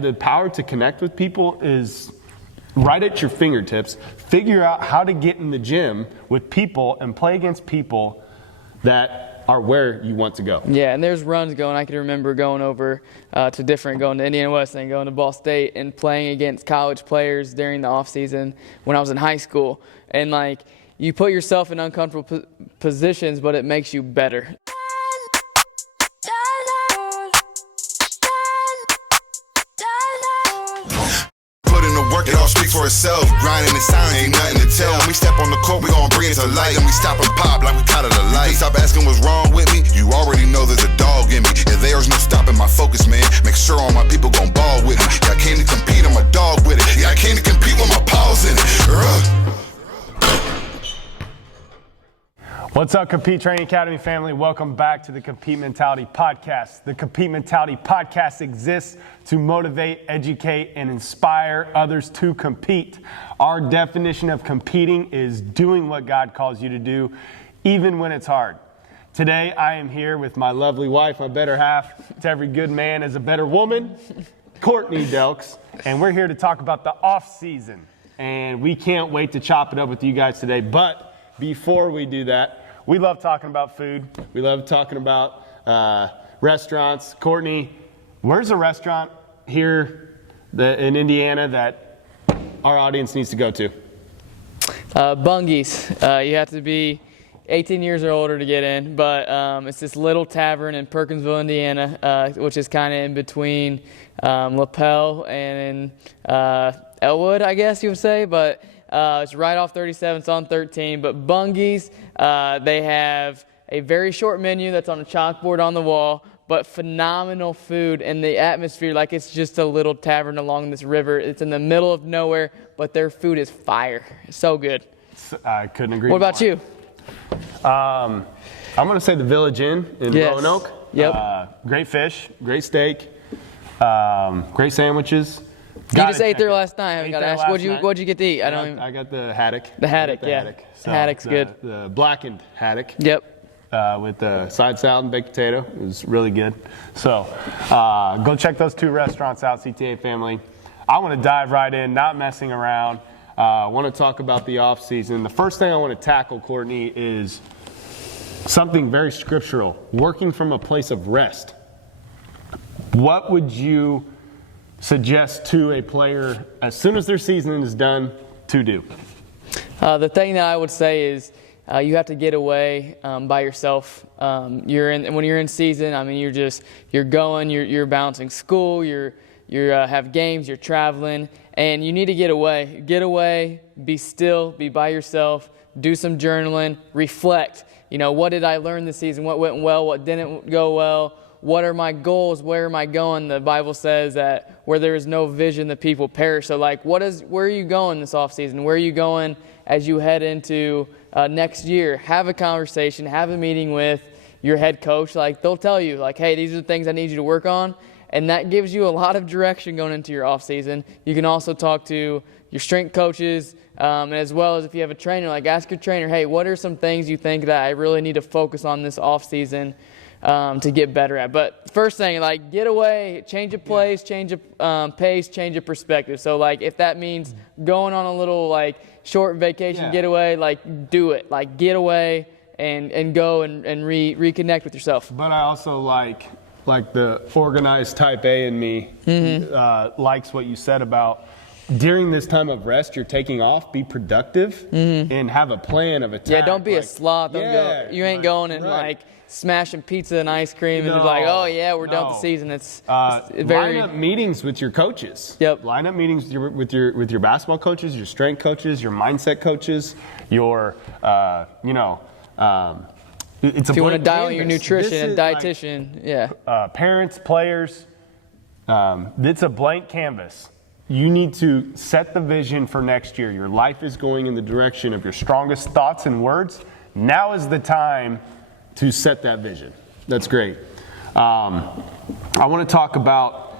The power to connect with people is right at your fingertips. Figure out how to get in the gym with people and play against people that are where you want to go. Yeah, and there's runs going. I can remember going over going to Indiana West and going to Ball State and playing against college players during the off season when I was in high school. And like, you put yourself in uncomfortable positions, but it makes you better. It all speak for itself. Grinding in silence, ain't nothing to tell. When we step on the court, we gon' bring it to light. And we stop and pop like we caught it a light. Stop asking what's wrong with me. You already know there's a dog in me. And there's no stopping my focus, man. Make sure all my people gon' ball with me. Yeah, I came to compete, I'm a dog with it. Yeah, I came to compete with my paws in it. What's up, Compete Training Academy family? Welcome back to the Compete Mentality Podcast. The Compete Mentality Podcast exists to motivate, educate, and inspire others to compete. Our definition of competing is doing what God calls you to do, even when it's hard. Today, I am here with my lovely wife, my better half. To every good man is a better woman, Courtney Delks, and we're here to talk about the off season. And we can't wait to chop it up with you guys today. But before we do that, we love talking about food. We love talking about restaurants. Courtney, where's a restaurant here in Indiana that our audience needs to go to? Bungee's. You have to be 18 years or older to get in, but it's this little tavern in Perkinsville, Indiana, which is kind of in between LaPel and Elwood, I guess you would say, but it's right off 37, it's on 13, but Bungee's, they have a very short menu that's on a chalkboard on the wall, but phenomenal food, and the atmosphere, like it's just a little tavern along this river. It's in the middle of nowhere, but their food is fire. It's so good. I couldn't agree more. What about you? I'm going to say the Village Inn in Roanoke. Yep. Great fish, great steak, great sandwiches. You just ate there last night. I haven't got to ask. What'd you get to eat? I got the haddock. The haddock, yeah. Haddock. So haddock's good. The blackened haddock. Yep. With the side salad and baked potato. It was really good. So go check those two restaurants out, CTA family. I want to dive right in, not messing around. I want to talk about the off season. The first thing I want to tackle, Courtney, is something very scriptural. Working from a place of rest. What would you suggest to a player as soon as their season is done to do? The thing that I would say is you have to get away by yourself. When you're in season, I mean, you're going, you're balancing school, you have games, you're traveling, and you need to get away. Get away, be still, be by yourself, do some journaling, reflect. You know, what did I learn this season? What went well? What didn't go well? What are my goals? Where am I going? The Bible says that where there is no vision, the people perish. So, like, where are you going this offseason? Where are you going as you head into next year? Have a conversation, have a meeting with your head coach. Like, they'll tell you, like, hey, these are the things I need you to work on. And that gives you a lot of direction going into your offseason. You can also talk to your strength coaches, as well as if you have a trainer, like ask your trainer, hey, what are some things you think that I really need to focus on this offseason to get better at? But first thing, like, get away, change of place, change of pace, change of perspective. So, like, if that means going on a little, like, short vacation getaway, like, do it. Like, get away and go and reconnect with yourself. But I also like the organized type A in me likes what you said about during this time of rest, you're taking off, be productive, and have a plan of attack. Yeah, don't be a sloth. Don't go. You ain't going and, like, smashing pizza and ice cream and be like, oh, yeah, we're done with the season. It's very... Line up meetings with your coaches. Yep. Line up meetings with your basketball coaches, your strength coaches, your mindset coaches, your, it's if you want to dial in your nutrition and dietitian, parents, players, it's a blank canvas. You need to set the vision for next year. Your life is going in the direction of your strongest thoughts and words. Now is the time to set that vision. That's great. I want to talk about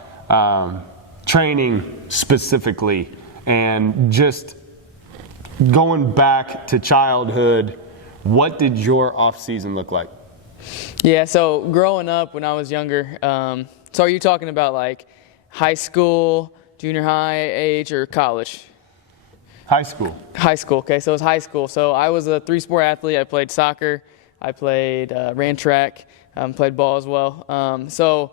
training specifically and just going back to childhood. What did your off season look like? Yeah, so growing up when I was younger, so are you talking about like high school, junior high age, or college? High school. High school, okay, so it was high school. So I was a 3-sport athlete. I played soccer, I played, ran track, played ball as well. So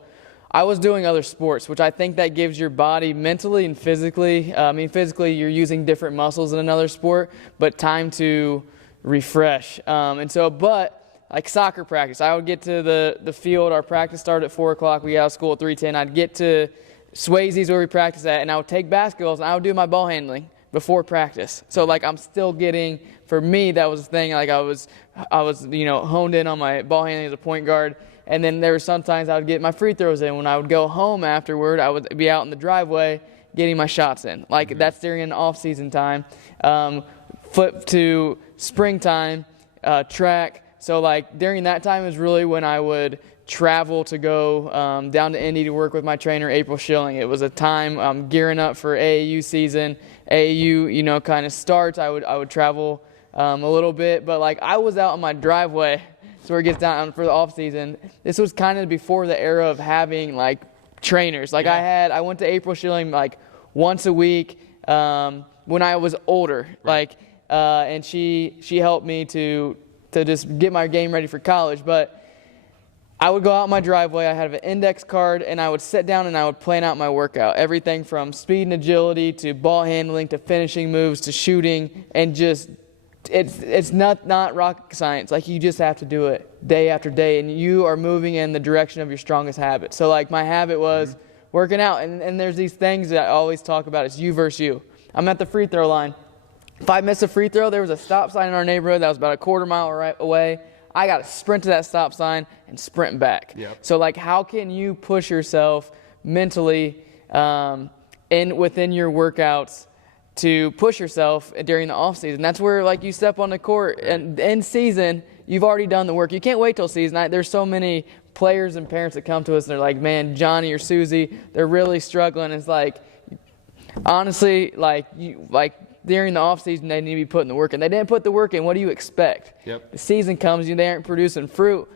I was doing other sports, which I think that gives your body mentally and physically, physically you're using different muscles in another sport, but time to refresh. But like soccer practice, I would get to the field, our practice started at 4 o'clock, we got out of school at 3:10. I'd get to Swayze's where we practice at, and I would take basketballs and I would do my ball handling before practice. So like I'm still getting, for me that was the thing, like I was honed in on my ball handling as a point guard. And then there were sometimes I would get my free throws in. When I would go home afterward, I would be out in the driveway getting my shots in. Like that's during an off-season time. Flip to springtime, track. So like during that time is really when I would travel to go down to Indy to work with my trainer, April Schilling. It was a time gearing up for AAU season. AAU, kind of starts. I would travel a little bit, but like I was out in my driveway. So where it gets down for the off season. This was kind of before the era of having like trainers. Like I went to April Schilling like once a week when I was older. Right. And she helped me to just get my game ready for college. But I would go out in my driveway. I had an index card, and I would sit down and I would plan out my workout. Everything from speed and agility to ball handling to finishing moves to shooting, and just it's not rocket science. Like you just have to do it day after day, and you are moving in the direction of your strongest habit. So like my habit was working out, and there's these things that I always talk about. It's you versus you. I'm at the free throw line. If I miss a free throw, there was a stop sign in our neighborhood that was about a quarter mile away. I got to sprint to that stop sign and sprint back. Yep. So like how can you push yourself mentally within your workouts to push yourself during the off season? That's where like you step on the court, and in season you've already done the work. You can't wait till season. There's so many players and parents that come to us and they're like, man, Johnny or Susie, they're really struggling. It's like, honestly, during the off season they need to be putting the work in. They didn't put the work in. What do you expect? Yep. The season comes, they aren't producing fruit.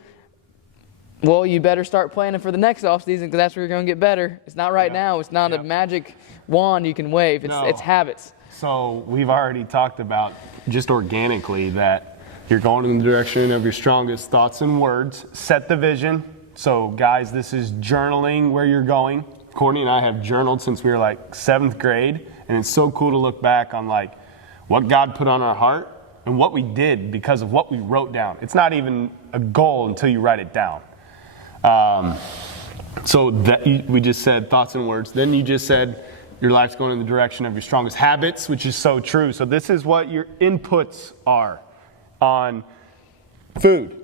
Well, you better start planning for the next off season, because that's where you're going to get better. It's not right now. It's not a magic wand you can wave. It's habits. So we've already talked about just organically that you're going in the direction of your strongest thoughts and words. Set the vision. So guys, this is journaling where you're going. Courtney and I have journaled since we were like 7th grade, and it's so cool to look back on like what God put on our heart and what we did because of what we wrote down. It's not even a goal until you write it down. So that we just said thoughts and words. Then you just said your life's going in the direction of your strongest habits, which is so true. So this is what your inputs are on food,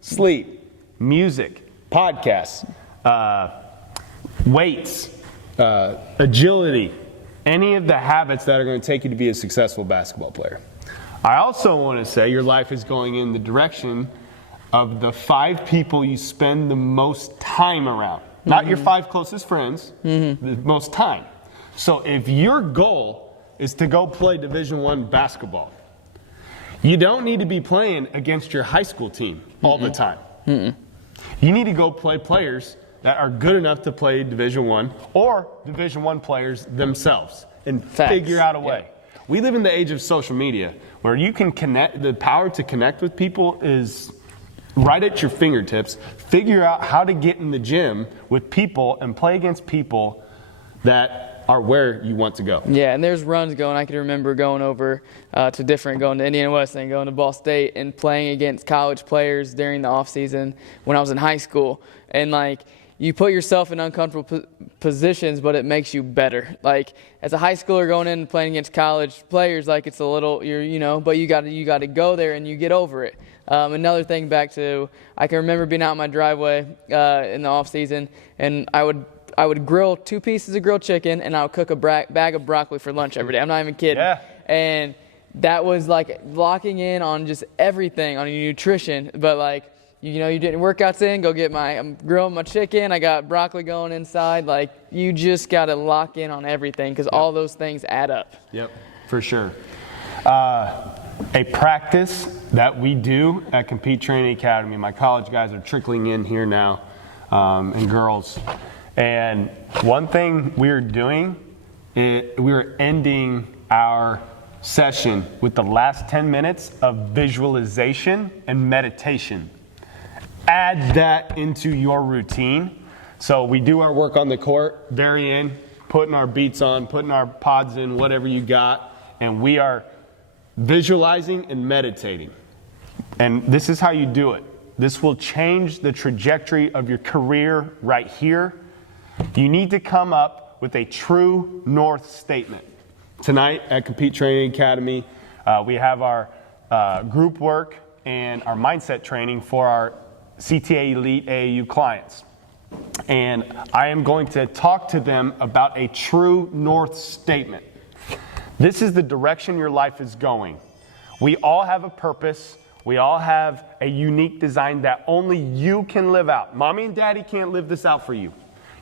sleep, music, podcasts, weights, agility, any of the habits that are going to take you to be a successful basketball player. I also want to say your life is going in the direction of the 5 people you spend the most time around. Not your 5 closest friends, the most time. So if your goal is to go play Division I basketball, you don't need to be playing against your high school team all the time. You need to go play players that are good enough to play Division I or Division I players themselves and figure out a way. Yeah. We live in the age of social media where you can connect, the power to connect with people is right at your fingertips. Figure out how to get in the gym with people and play against people that are where you want to go. Yeah, and there's runs going. I can remember going over going to Indiana Wesleyan, going to Ball State, and playing against college players during the off season when I was in high school. And like, you put yourself in uncomfortable positions, but it makes you better. Like as a high schooler going in and playing against college players, like it's a little, but you got to go there and you get over it. Another thing back to, I can remember being out in my driveway in the off season, and I would grill 2 pieces of grilled chicken, and I would cook a bag of broccoli for lunch every day. I'm not even kidding. Yeah. And that was like locking in on just everything, on your nutrition. But like, you didn't workouts in, go get I'm grilling my chicken, I got broccoli going inside. Like, you just got to lock in on everything, because all those things add up. Yep, for sure. A practice that we do at Compete Training Academy, my college guys are trickling in here now, and girls, And one thing we're doing, we're ending our session with the last 10 minutes of visualization and meditation. Add that into your routine. So we do our work on the court, very in, putting our beats on, putting our pods in, whatever you got, and we are visualizing and meditating. And this is how you do it. This will change the trajectory of your career right here. You need to come up with a true north statement. Tonight at Compete Training Academy, we have our group work and our mindset training for our CTA Elite AAU clients. And I am going to talk to them about a true north statement. This is the direction your life is going. We all have a purpose. We all have a unique design that only you can live out. Mommy and daddy can't live this out for you.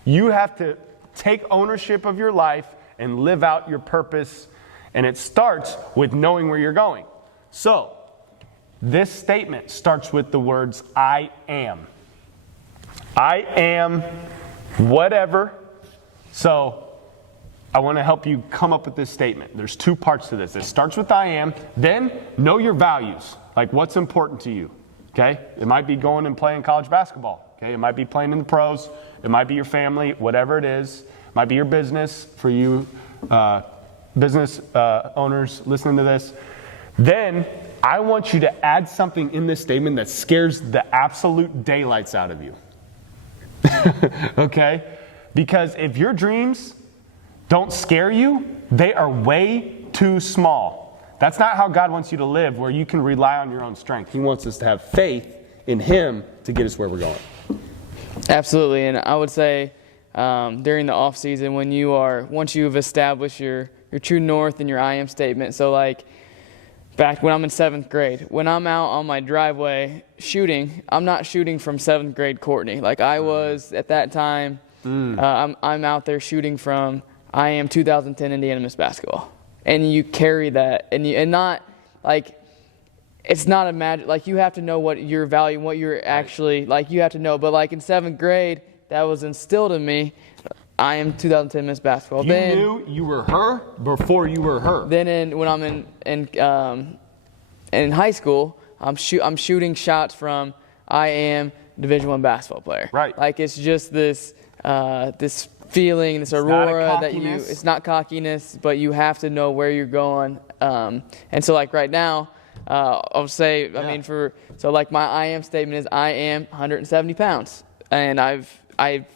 You have to take ownership of your life and live out your purpose. And it starts with knowing where you're going. So, this statement starts with the words, I am. I am whatever. So, I want to help you come up with this statement. There's two parts to this. It starts with I am, then know your values, like what's important to you, okay? It might be going and playing college basketball, okay? It might be playing in the pros. It might be your family, whatever it is. It might be your business for you business owners listening to this. Then I want you to add something in this statement that scares the absolute daylights out of you, okay? Because if your dreams don't scare you, they are way too small. That's not how God wants you to live, where you can rely on your own strength. He wants us to have faith in Him to get us where we're going. Absolutely, and I would say during the off season, once you've established your true north and your I am statement. So like back when I'm in 7th grade, when I'm out on my driveway shooting, I'm not shooting from 7th grade Courtney. Like I was at that time. I'm out there shooting from I am 2010 Indiana Miss Basketball, and you carry that, and not like. It's not a magic, like you have to know what your value, what you're actually, like you have to know. But like in 7th grade, that was instilled in me. I am 2010 Miss Basketball. You knew you were her before you were her. Then when I'm in high school, I'm shooting shots from I am Division I basketball player. Right. Like it's just this feeling, this aurora that you. It's not cockiness, but you have to know where you're going. And so like right now. I'll say, I mean, so like my I am statement is I am 170 pounds. And I've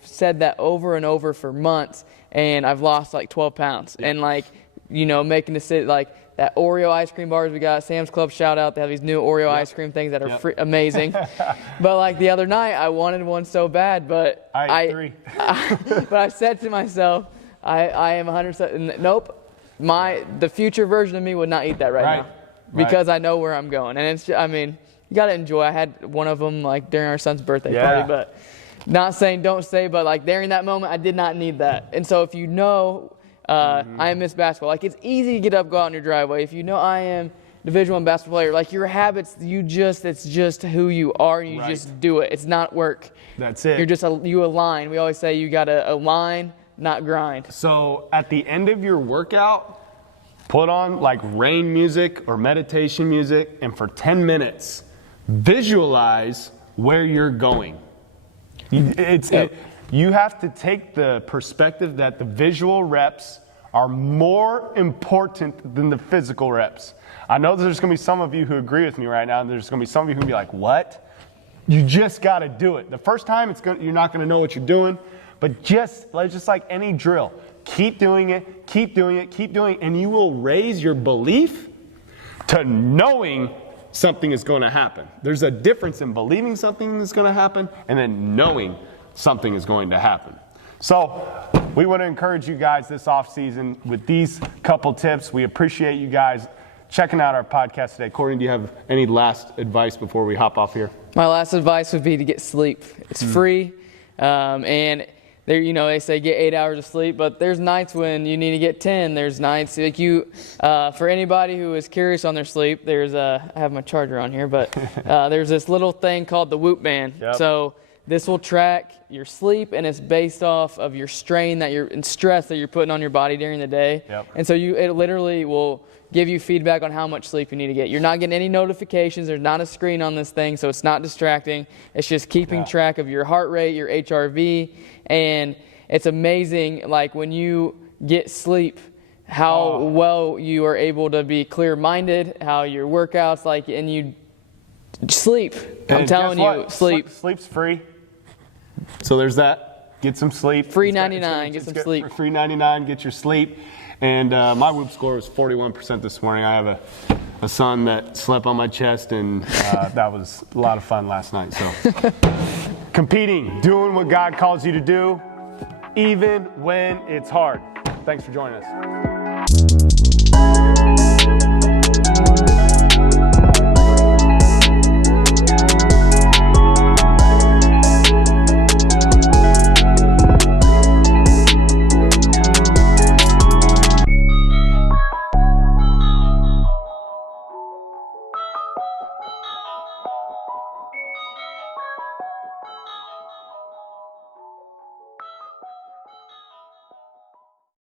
said that over and over for months, and I've lost like 12 pounds. And like, making decisions like that Oreo ice cream bars we got, Sam's Club shout out, they have these new Oreo ice cream things that are amazing. But like the other night, I wanted one so bad, but but I said to myself, I am 170, nope, the future version of me would not eat that right now. Because I know where I'm going. And it's, you got to enjoy. I had one of them like during our son's birthday party, but not saying don't say, but like during that moment, I did not need that. And so if you know I am Miss Basketball, like it's easy to get up, go out in your driveway. If you know I am Division I basketball player, like your habits, it's just who you are, and you just do it. It's not work. That's it. You align. We always say you got to align, not grind. So at the end of your workout, put on like rain music or meditation music, and for 10 minutes, visualize where you're going. You have to take the perspective that the visual reps are more important than the physical reps. I know there's going to be some of you who agree with me right now, and there's going to be some of you who will be like, what? You just got to do it. The first time, you're not going to know what you're doing, but just like any drill, keep doing it, keep doing it, keep doing it, and you will raise your belief to knowing something is going to happen. There's a difference in believing something is going to happen and then knowing something is going to happen. So we want to encourage you guys this off season with these couple tips. We appreciate you guys checking out our podcast today. Courtney, do you have any last advice before we hop off here? My last advice would be to get sleep. It's free, and they say get 8 hours of sleep, but there's nights when you need to get 10. There's nights like for anybody who is curious on their sleep, I have my charger on here, but there's this little thing called the Whoop band. Yep. So this will track your sleep, and it's based off of your strain and stress that you're putting on your body during the day. Yep. And so it literally will give you feedback on how much sleep you need to get. You're not getting any notifications. There's not a screen on this thing, so it's not distracting. It's just keeping track of your heart rate, your HRV, and it's amazing, like when you get sleep, how well you are able to be clear-minded, how your workouts, and you sleep. I'm telling you, sleep. Sleep's free. So there's that. Get some sleep. Free 99, get some sleep. Free 99, get your sleep. And my Whoop score was 41% this morning. I have a son that slept on my chest, and that was a lot of fun last night. So competing, doing what God calls you to do, even when it's hard. Thanks for joining us.